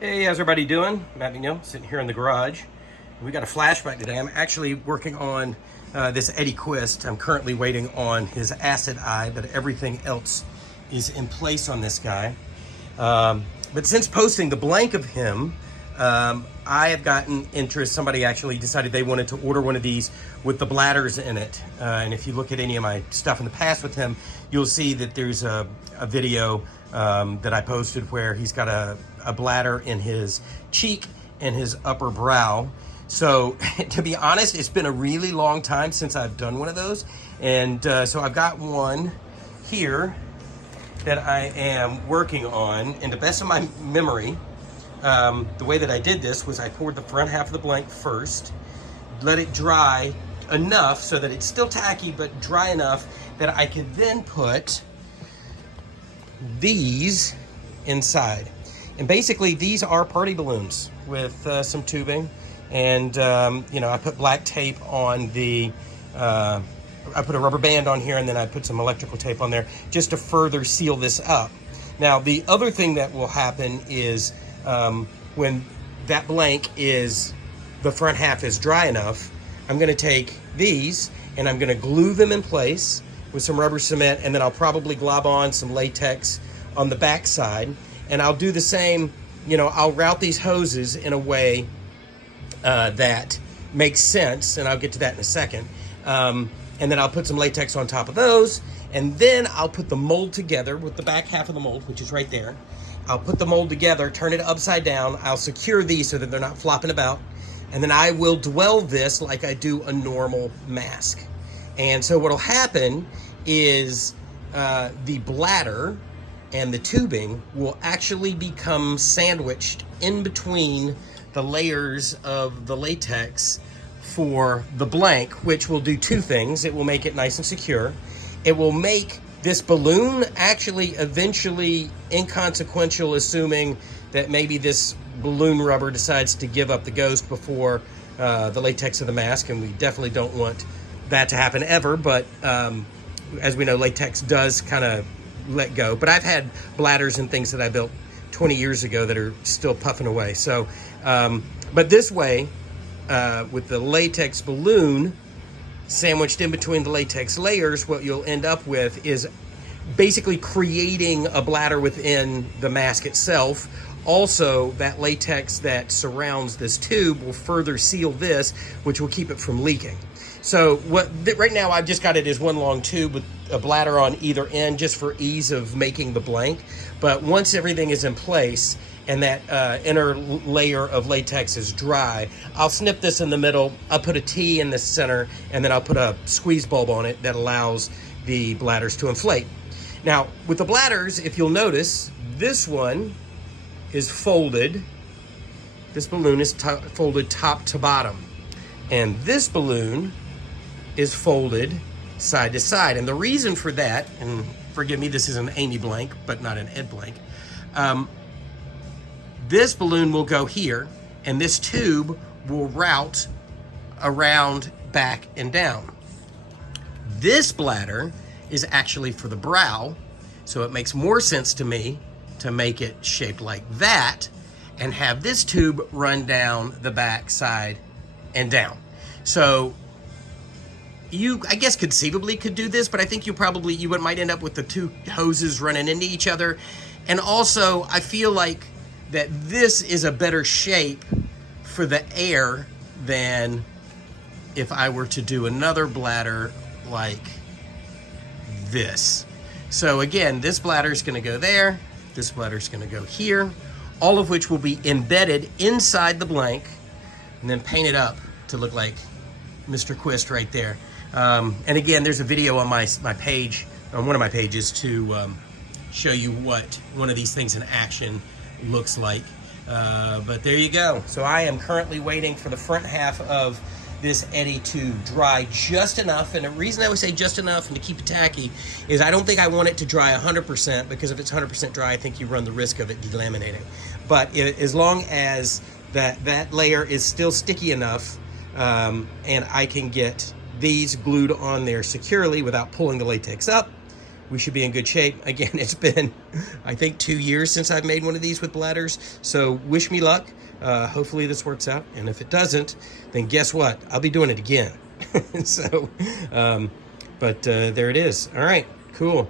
Hey, how's everybody doing? Matt McNeil, sitting here in the garage. We got a flashback today. I'm actually working on this Eddie Quist. I'm currently waiting on his acid eye, but everything else is in place on this guy. But since posting the blank of him, I have gotten interest. Somebody actually decided they wanted to order one of these with the bladders in it. And if you look at any of my stuff in the past with him, you'll see that there's a video that I posted where he's got a bladder in his cheek and his upper brow. So to be honest, it's been a really long time since I've done one of those. And so I've got one here that I am working on. And to the best of my memory, the way that I did this was I poured the front half of the blank first, let it dry enough so that it's still tacky, but dry enough that I could then put these inside. And basically these are party balloons with some tubing. And, I put black tape on the, I put a rubber band on here, and then I put some electrical tape on there just to further seal this up. Now, the other thing that will happen is when that blank is, the front half is dry enough, I'm gonna take these and I'm gonna glue them in place with some rubber cement, and then I'll probably glob on some latex on the back side. And I'll do the same, I'll route these hoses in a way that makes sense, and I'll get to that in a second. And then I'll put some latex on top of those, and then I'll put the mold together with the back half of the mold, which is right there. I'll put the mold together, turn it upside down. I'll secure these so that they're not flopping about. And then I will dwell this like I do a normal mask. And so what'll happen is the bladder and the tubing will actually become sandwiched in between the layers of the latex for the blank, which will do two things. It will make it nice and secure. It will make this balloon actually eventually inconsequential, assuming that maybe this balloon rubber decides to give up the ghost before the latex of the mask, and we definitely don't want that to happen ever, but as we know, latex does kind of let go. But I've had bladders and things that I built 20 years ago that are still puffing away. So, but this way, with the latex balloon sandwiched in between the latex layers, what you'll end up with is basically creating a bladder within the mask itself. Also, that latex that surrounds this tube will further seal this, which will keep it from leaking. So right now I've just got it as one long tube with a bladder on either end just for ease of making the blank. But once everything is in place and that inner layer of latex is dry, I'll snip this in the middle, I'll put a T in the center, and then I'll put a squeeze bulb on it that allows the bladders to inflate. Now, with the bladders, if you'll notice, this one is folded. This balloon is folded top to bottom. And this balloon is folded side to side. And the reason for that, and forgive me, this is an Amy blank, but not an Ed blank. This balloon will go here, and this tube will route around, back, and down. This bladder is actually for the brow, so it makes more sense to me to make it shaped like that and have this tube run down the back side and down. So you, I guess, conceivably could do this, but I think you might end up with the two hoses running into each other. And also, I feel like that this is a better shape for the air than if I were to do another bladder like this. So again, this bladder is going to go there, this bladder is going to go here, all of which will be embedded inside the blank and then painted up to look like Mr. Quist right there. And again, there's a video on my page, on one of my pages, to show you what one of these things in action looks like. But there you go. So I am currently waiting for the front half of this Eddie to dry just enough. And the reason I would say just enough and to keep it tacky is I don't think I want it to dry 100%, because if it's 100% dry, I think you run the risk of it delaminating. But as long as that layer is still sticky enough, and I can get these glued on there securely without pulling the latex up, we should be in good shape. Again, it's been, I think, 2 years since I've made one of these with bladders. So wish me luck. Hopefully this works out. And if it doesn't, then guess what? I'll be doing it again. So, but there it is. All right, cool.